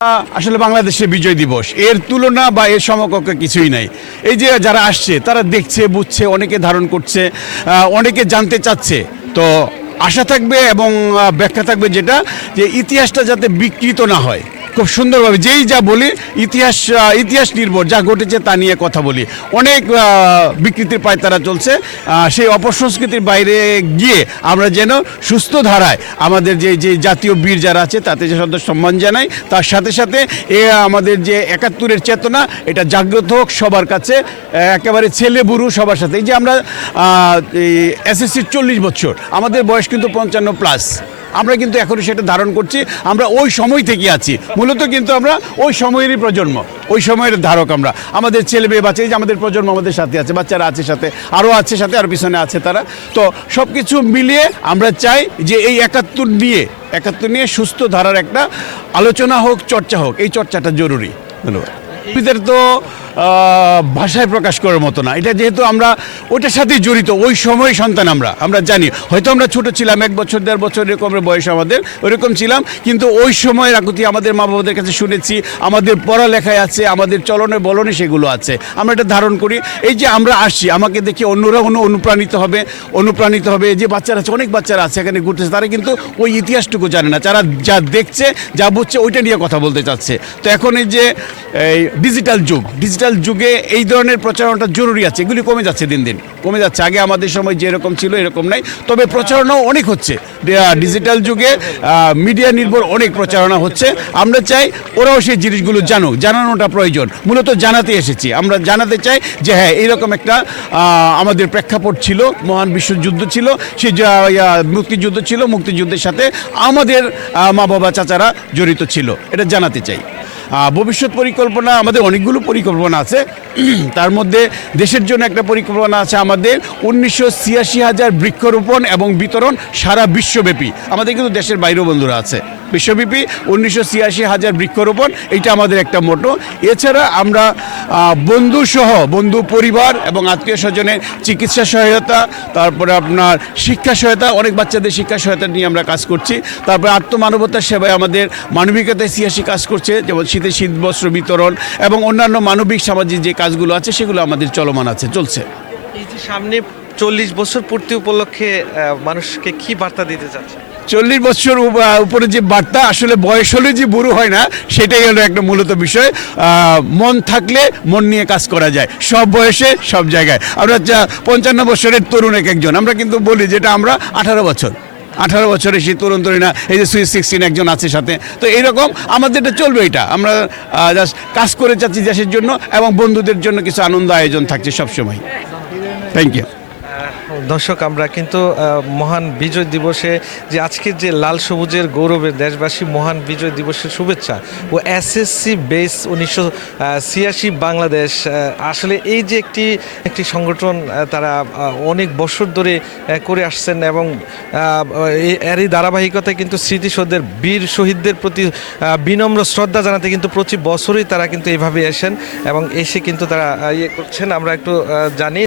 আসলে বাংলাদেশের বিজয় দিবস এর তুলনা বা এর সমকক্ষ কিছুই নাই। এই যে যারা আসছে তারা দেখছে, বুঝছে, অনেকে ধারণ করছে, অনেকে জানতে চাচ্ছে। তো আশা থাকবে এবং ব্যাখ্যা থাকবে যেটা যে ইতিহাসটা যাতে বিকৃত না হয়, খুব সুন্দরভাবে যেই যা বলি ইতিহাস নির্ভর যা ঘটেছে তা নিয়ে কথা বলি। অনেক বিকৃতির পায়তারা চলছে, সেই অপসংস্কৃতির বাইরে গিয়ে আমরা যেন সুস্থ ধারায় আমাদের যে জাতীয় বীর যারা আছে তাতে যে সম্মান জানাই, তার সাথে সাথে আমাদের যে ৭১-এর চেতনা এটা জাগ্রত হোক সবার কাছে, একেবারে ছেলে বুড়ো সবার সাথে। এই যে আমরা এসএসসির 40 বছর, আমাদের বয়স কিন্তু 55+। আমরা কিন্তু এখনও সেটা ধারণ করছি, আমরা ওই সময় থেকে আছি। মূলত কিন্তু আমরা ওই সময়েরই প্রজন্ম, ওই সময়ের ধারক আমরা। আমাদের ছেলে মেয়ে বাচ্চা, এই যে আমাদের প্রজন্ম আমাদের সাথে আছে, বাচ্চারা আছে সাথে, আরও আছে সাথে, আরও পিছনে আছে তারা। তো সব কিছু মিলিয়ে আমরা চাই যে এই ৭১ নিয়ে সুস্থ ধারার একটা আলোচনা হোক, চর্চা হোক। এই চর্চাটা জরুরি। ধন্যবাদ। এদের তো ভাষায় প্রকাশ করার মতো না। এটা যেহেতু আমরা ওটার সাথেই জড়িত, ওই সময় সন্তান আমরা জানি। হয়তো আমরা ছোট ছিলাম, 1 বছর 1.5 বছর এরকমের বয়স আমাদের, ওইরকম ছিলাম, কিন্তু ওই সময়ের আকুতি আমাদের মা বাবাদের কাছে শুনেছি, আমাদের পড়ালেখায় আছে, আমাদের চলনে বলনে সেগুলো আছে, আমরা এটা ধারণ করি। এই যে আমরা আসছি, আমাকে দেখে অন্যরা অনুপ্রাণিত হবে। যে বাচ্চারা আছে, অনেক বাচ্চারা আছে এখানে ঘুরতেছে, তারা কিন্তু ওই ইতিহাসটুকু জানে না। তারা যা দেখছে, যা বুঝছে, ওইটা নিয়ে কথা বলতে চাচ্ছে। তো এখন এই যে ডিজিটাল যুগে এই ধরনের প্রচারণাটা জরুরি আছে। এগুলি কমে যাচ্ছে, দিন দিন কমে যাচ্ছে। আগে আমাদের সময় যেরকম ছিল এরকম নাই, তবে প্রচারণাও অনেক হচ্ছে। ডিজিটাল যুগে মিডিয়া নির্ভর অনেক প্রচারণা হচ্ছে। আমরা চাই ওরাও সেই জিনিসগুলো জানানোটা প্রয়োজন। মূলত জানাতে এসেছি, আমরা জানাতে চাই যে হ্যাঁ, এইরকম একটা আমাদের প্রেক্ষাপট ছিল, মহান বিশ্বযুদ্ধ ছিল, সেই মুক্তিযুদ্ধ ছিল, মুক্তিযুদ্ধের সাথে আমাদের মা বাবা চাচারা জড়িত ছিল, এটা জানাতে চাই। ভবিষ্যৎ পরিকল্পনা আমাদের অনেকগুলো পরিকল্পনা আছে। তার মধ্যে দেশের জন্য একটা পরিকল্পনা আছে আমাদের ১৯৮৬,০০০ বৃক্ষরোপণ এবং বিতরণ সারা বিশ্বব্যাপী। আমাদের কিন্তু দেশের বাইরেও বন্ধুরা আছে। বিশ্বব্যাপী ১৯৮৬,০০০ বৃক্ষরোপণ, এইটা আমাদের একটা মোটো। এছাড়া আমরা বন্ধু পরিবার এবং আত্মীয় স্বজনের চিকিৎসা সহায়তা, তারপরে আপনার শিক্ষা সহায়তা, অনেক বাচ্চাদের শিক্ষা সহায়তা নিয়ে আমরা কাজ করছি। তারপরে আত্মমানবতার সেবায় আমাদের মানবিকতায় সিয়াসি কাজ করছে, যেমন শীত বস্ত্র বিতরণ এবং অন্যান্য মানবিক সামাজিক যে কাজগুলো আছে সেগুলো আমাদের চলমান আছে, চলছে। এই যে সামনে 40 বছর পূর্তি উপলক্ষে মানুষকে কি বার্তা দিতে চাচ্ছে? 40 বছর উপরে যে বার্তা, আসলে বয়স হলে যে বুড়ো হয় না, সেটাই হলো একটা মূলত বিষয়। মন থাকলে মন নিয়ে কাজ করা যায়, সব বয়সে সব জায়গায়। আমরা 55 বছরের তরুণ একজন, আমরা কিন্তু বলি যেটা আমরা 18 বছরের সেই তরুণ তরুণা, এই যে সুইস 16 একজন আছে সাথে। তো এইরকম আমাদেরটা চলবে। এটা আমরা জাস্ট কাজ করে যাচ্ছি দেশের জন্য, এবং বন্ধুদের জন্য কিছু আনন্দ আয়োজন থাকছে সবসময়। Thank you. দর্শক, আমরা কিন্তু মহান বিজয় দিবসে যে আজকের যে লাল সবুজের গৌরবের দেশবাসী, মহান বিজয় দিবসের শুভেচ্ছা ও এসএসসি বেস 1986 বাংলাদেশ। আসলে এই যে একটি সংগঠন, তারা অনেক বছর ধরে করে আসছেন, এবং এরই ধারাবাহিকতায় কিন্তু স্মৃতিসৌধের বীর শহীদদের প্রতি বিনম্র শ্রদ্ধা জানাতে কিন্তু প্রতি বছরই তারা কিন্তু এইভাবে আসেন এবং এসে কিন্তু তারা করছেন। আমরা একটু জানি।